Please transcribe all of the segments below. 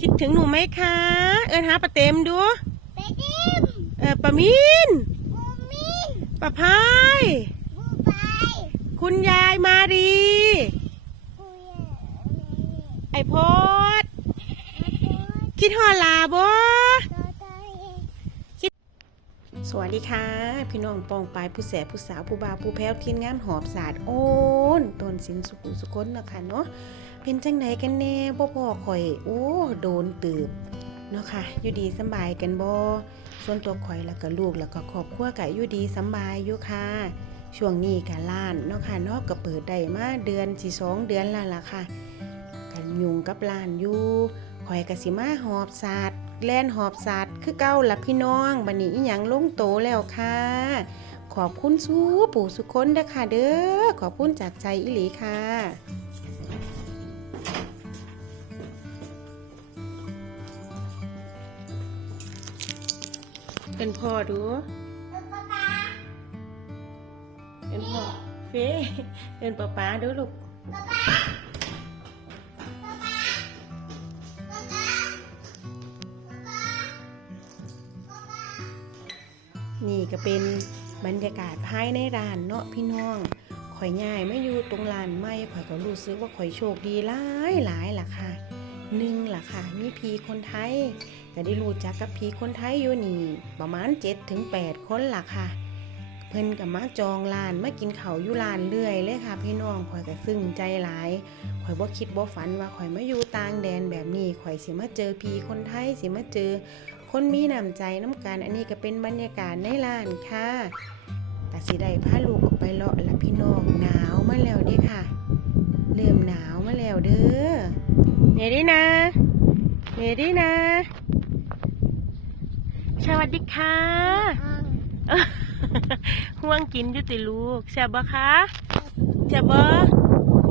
คิดถึงหนูไหมคะ เอินหาปลาเต็มดูไปดิมเออปลามินบูมินปลาพายบูไปคุณยายมารีกูอยากไอโพดคิดฮอดลาบ่ต่อไปสวัสดีค่ะ พี่น้องปองปายผู้แสบผู้สาวผู้บาวผู้แพ้วทีมงานหอบศาสตร์โอนตนสินสุขุสุคนนะคะเนาะ เป็นจังไหนกันแน่บ่พ่อข่อย โอ้ โดนตืบเนาะค่ะ อยู่ดีสบายกันบ่ส่วนตัวข่อยแล้วก็ลูกแล้วก็ครอบครัวก็อยู่ดีสบายอยู่ค่ะ ช่วงนี้ก็ล้านเนาะค่ะนาะก็เปิดได้มาเดือนสิสองเดือนแล้วล่ะค่ะกันยุงกับล้านอยู่ข่อยก็สิมาหอบศาสตร์แล่นหอบสัตว์คือเก้าละพี่น้องบันนี้อีหยังลงโตแล้วค่ะขอบคุณสู้ปู่สุคนเด้อค่ะเด้อขอบคุณจากใจอิหลีค่ะ เป็นพ่อดู เป็นพ่อเฟ้เป็นป้าป้าดูลูกนี่ก็เป็นบรรยากาศภายในร้านเนาะพี่น้อง ข่อยง่ายไม่อยู่ตรงลานไม่ข่อยก็รู้สึกว่าข่อยโชคดีหลายหลายล่ะค่ะหนึ่งล่ะค่ะมีพีคนไทย ก็ได้รู้จักกับพีคนไทยอยู่นี่ประมาณ7ถึง8คนล่ะค่ะ เพิ่นกับมาจองร้านมากินเขาอยู่ร้านเรื่อยเลยค่ะ พี่น้องข่อยก็ซึ้งใจหลายข่อยบ่คิดบ่ฝันว่าข่อยมาอยู่ต่างแดนแบบนี้ข่อยสิมาเจอพีคนไทยสิมาเจอ คนมีน้ำใจน้ำกันอันนี้ก็เป็นบรรยากาศในร้านค่ะแต่สิได้พาลูกออกไปเลาะละพี่น้องหนาวมาแล้วเด้ค่ะเริ่มหนาวมาแล้วเด้อเนดีนะเนดีนะ สวัสดีค่ะห่วงกินอยู่ติลูกแซ่บบ่คะแซ่บบ่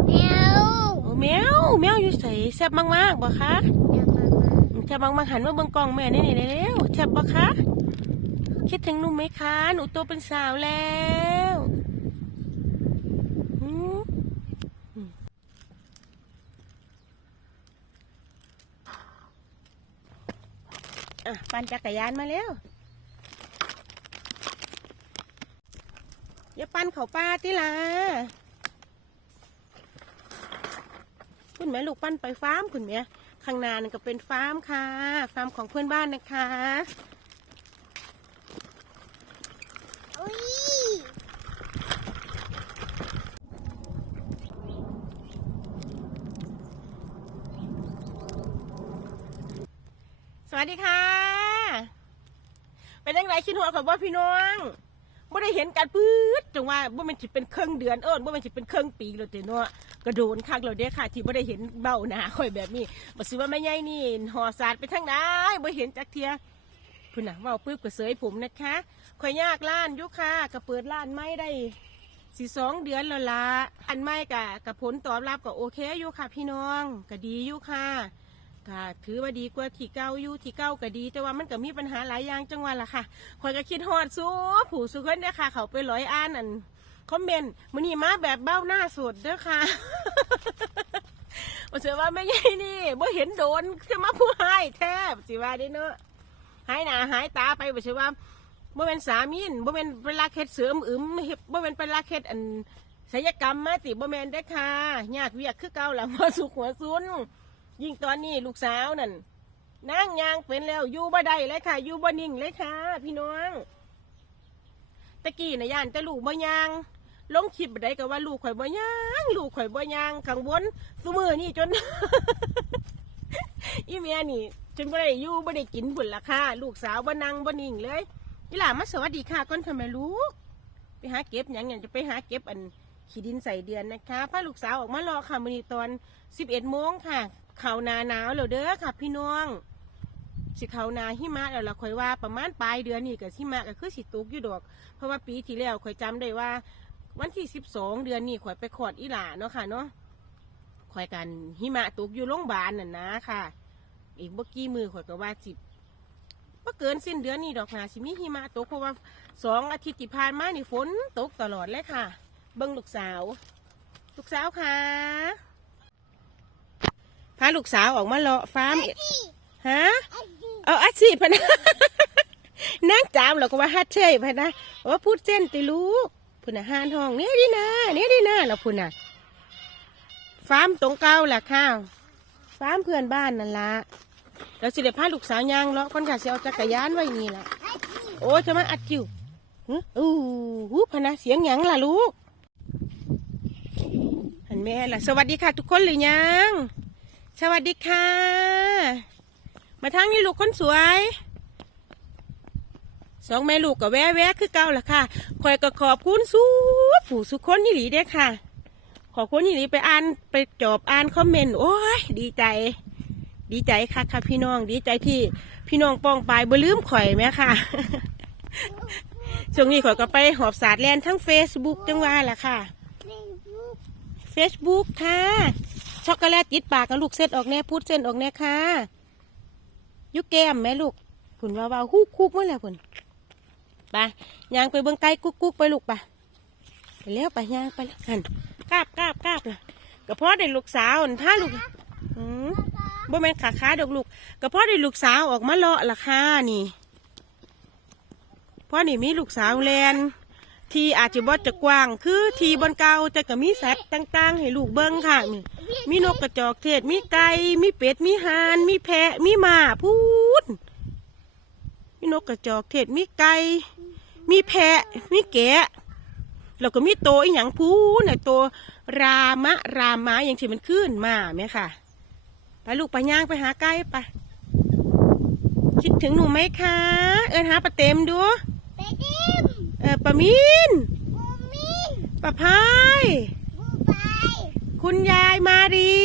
เมียวโอ้แมวแมวอยู่ใส่แซ่บมากๆบ่คะอย่ามามาแซ่บมากๆหันมาเบิ่งกล้องแม่นี่นี่เร็วๆแซ่บบ่คะคิดถึงหนุ่มไหมคะหนูโตเป็นสาวแล้วหืมอืมอะ ปั่นจักรยานมาแล้วอย่าปั่นเขาป้าติล่ะคุณแม่ลูกปั่นไปฟาร์มคุณแม่ข้างหน้านั่นก็เป็นฟาร์มค่ะ ฟาร์มของเพื่อนบ้านนะคะสวัสดีค่ะ เป็นยังไงคิดหัวกับว่าพี่น้องไม่ได้เห็นการปื๊ดจังว่าบ่แมันจิเป็นเครื่องเดือนเอิญบ่แมันจิเป็นเครื่องปีเลยแต่เนาะกระโดนคักเราเด้ค่ะ ที่บ่ได้เห็นเบ้าหน้าค่อยแบบนี้บ่สิว่าแม่ใหญ่นี่ห่อสาดไปทางไหนบ่เห็นจักเทียพุ่นน่ะเว้าปึ๊บก็เสยผมนะคะข่อยยากล้านอยู่ค่ะก็เปิดร้านไม่ได้สิสองเดือนแล้วล่ะอันไม่กะกับผลตอบรับก็โอเคอยู่ค่ะ พี่น้องก็ดีอยู่ค่ะ ค่ะถือว่าดีกว่าที่เก้าอยู่ที่เก้าก็ดี แต่ว่ามันก็มีปัญหาหลายอย่างจังหวะล่ะค่ะคอยก็คิดฮอดสู้ผู้สุคนเด้อค่ะ เขาไปร้อยอ่านอันคอมเมนต์มันนี่มาแบบเบ้าหน้าสดเด้อค่ะว่าเสือว่าไม่ใช่นี่บ่เห็นโดนขึ้นมาผู้ให้แทบสิว่าได้เนาะหายหน้าหายตาไปบ่เสือว่าบ่เป็นสามีนบ่เป็นเป็นลาเค็ดเสริมอึมเฮ็ดบ่เป็นเป็นลาเค็ดอันศัลยกรรมมาติบ่แม่นเด้อค่ะยากเวียกคือเก่าหลังหัวสุกหัวซุน ยิ่งตอนนี้ลูกสาวนั่นนั่งยางเป็นแล้วอยู่บ่ได้เลยค่ะอยู่บ่นิ่งเลยค่ะ พี่น้องตะกี้นะย่านแต่ลูกบ่ยางลงคลิปบ่ได้ก็ว่าลูกข่อยบ่ยางลูกข่อยบ่ยางข้างบนซุมือนี่จนอีเมียนี่จนบ่ได้อยู่บ่ได้กินผุนละค่ะลูกสาวบ่นั่งบ่นิ่งเลยอีหล่ามาสวัสดีค่ะก่อนทำไมลูก ไปหาเก็บหยังอย่างจะไปหาเก็บอันขี้ดินใส่เดือนนะคะพาลูกสาวออกมารอค่ะมือนีตอน11โมงค่ะ เขาหนาหนาวแล้วเด้อค่ะ พี่น้อง สิเขานาหิมะแล้วเราค่อยว่าประมาณปลายเดือนนี่กับหิมะก็คือสิตกอยู่ดอก เพราะว่าปีที่แล้วข่อยจำได้ว่า วันที่สิบสองเดือนนี่ข่อยไปขอดอีหลาเนาะค่ะเนาะข่อยกันหิมะตกอยู่โรงพยาบาลน่ะนะค่ะ อีกเมื่อกี้มือข่อยก็ว่าสิบ่เกินสิ้นเดือนนี่ดอกนะสิมีหิมะตกเพราะว่าสองอาทิตย์ที่ผ่านมานี่ฝนตกตลอดเลยค่ะ เบิ้งลูกสาว ลูกสาวค่ะ พาลูกสาวออกมาเลาะฟาร์มฮะเอาอาชีพพะนะนั่งจามเหรอก็ว่าฮัดเชยพะนะว่าพูดเส้นติลูกพุ่นน่ะหานห้องเนี่ยดีนะเนี่ยดีนะแล้วพุ่นน่ะฟาร์มตรงเก้าแหละข้าวฟาร์มเพื่อนบ้านนั่นละแล้วสิเดพาลูกสาวยางเลาะก่อนค่ะสิเอาจักรยานไว้นี่ล่ะโอ้จะมาอัดจิวหึอู้หูพะนะเสียงหยังล่ะลูกหันแม่ล่ะสวัสดีค่ะทุกคนหรือยัง สวัสดีค่ะ มาทางนี้ลูกคนสวย สองแม่ลูกก็แวะแวะคือเก่าละค่ะคอยก็ขอบคุณสู้ผู้สุคนนี่หลีเด้ค่ะ ขอบคุณนี่หลีไปอ่านไปจอบอ่านคอมเมนต์โอ้ยดีใจ ดีใจค่ะค่ะพี่น้องดีใจที่พี่น้องป้องปายบ่ลืมข่อยแม่ค่ะช่วงนี้ข่อยก็ไปหอบสาดแลนทั้งเฟซบุ๊กจังว่าล่ะค่ะเฟซบุ๊กค่ะ ช็อกโกแลตติดปากกับลูกเส้นออกแน่พูดเส้นออกแน่ค่ะยุกแก้มแม่ลูกผุนว่าว่าฮุกคุกเมื่อไหร่ผุนไปยางไปเบิ้องไก่กุ๊กกุ๊กไปลูกไปไปแล้วไปยางไปแล้วหันกราบกราบกราบนะก็เพาะได้ลูกสาวหั่นพาลูกอืมบ่แม่นขาขาดอกลูกก็เพาะได้ลูกสาวออกมาเลาะราคานี่เพราะนี่มีลูกสาวแลน ที่อาจจะบ่จะกว้าง คือทีบนเก่าแต่ก็มีสัตว์ต่างๆ ให้ลูกเบิ้งค่ะนี่มีนกกระจอกเทศมีไก่มีเป็ดมีห่านมีแพะมีหมาพูดมีนกกระจอกเทศมีไก่มีแพะมีแกะแล้วก็มีโตอีหยังพูดนี่ยโตรามะรามะอย่างที่มันขึ้นมาไหมค่ะไปลูกไปย่างไปหาไก่ไปคิดถึงหนูไหมคะ เอินหาปลาเต็มดูไปดิม เออปลามินบูมินปลาพายบูไปคุณยายมารี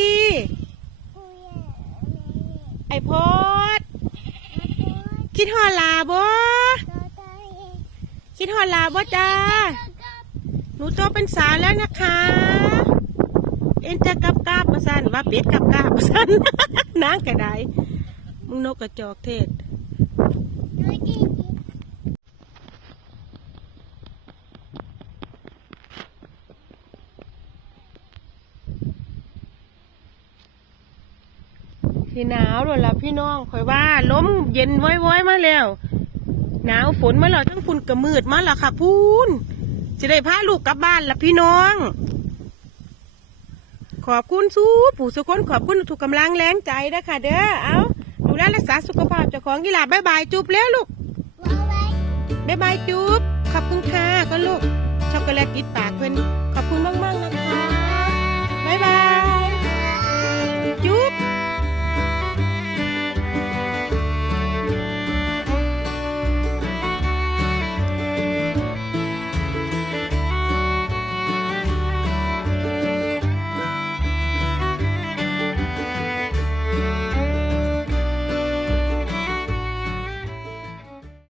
บูเย่ไอพอดคิดฮอดลาบ่ต่อไปคิดฮอดลาบ่จ้าหนูโตเป็นสาวแล้วนะคะ เอ็นจะกลับกาบมาสั่นว่าเป็ดกลับกาบมาสั่นนางกระไดมึงนกกระจอกเทศ ดูดิ สิหนาวเลยล่ะพี่น้องคอยว่าล้มเย็นว้อยๆมาแล้ว หนาวฝนมาแล้วทั้งฝุ่นกระมืดมาแล้วค่ะพูนจะได้พาลูกกลับบ้านละพี่น้อง ขอบคุณสู้ปู่สุคนขอบคุณทุกกำลังแรงใจนะคะเด้อเอาดูแลรักษาสุขภาพเจ้าของกีฬาบายบายจุบแล้วลูกบายบายบายบายจุบขอบคุณค่ะก็ลูกช็อกโกแลตติดปากเพิ่อนขอบคุณมากๆนะคะบายบายจุบ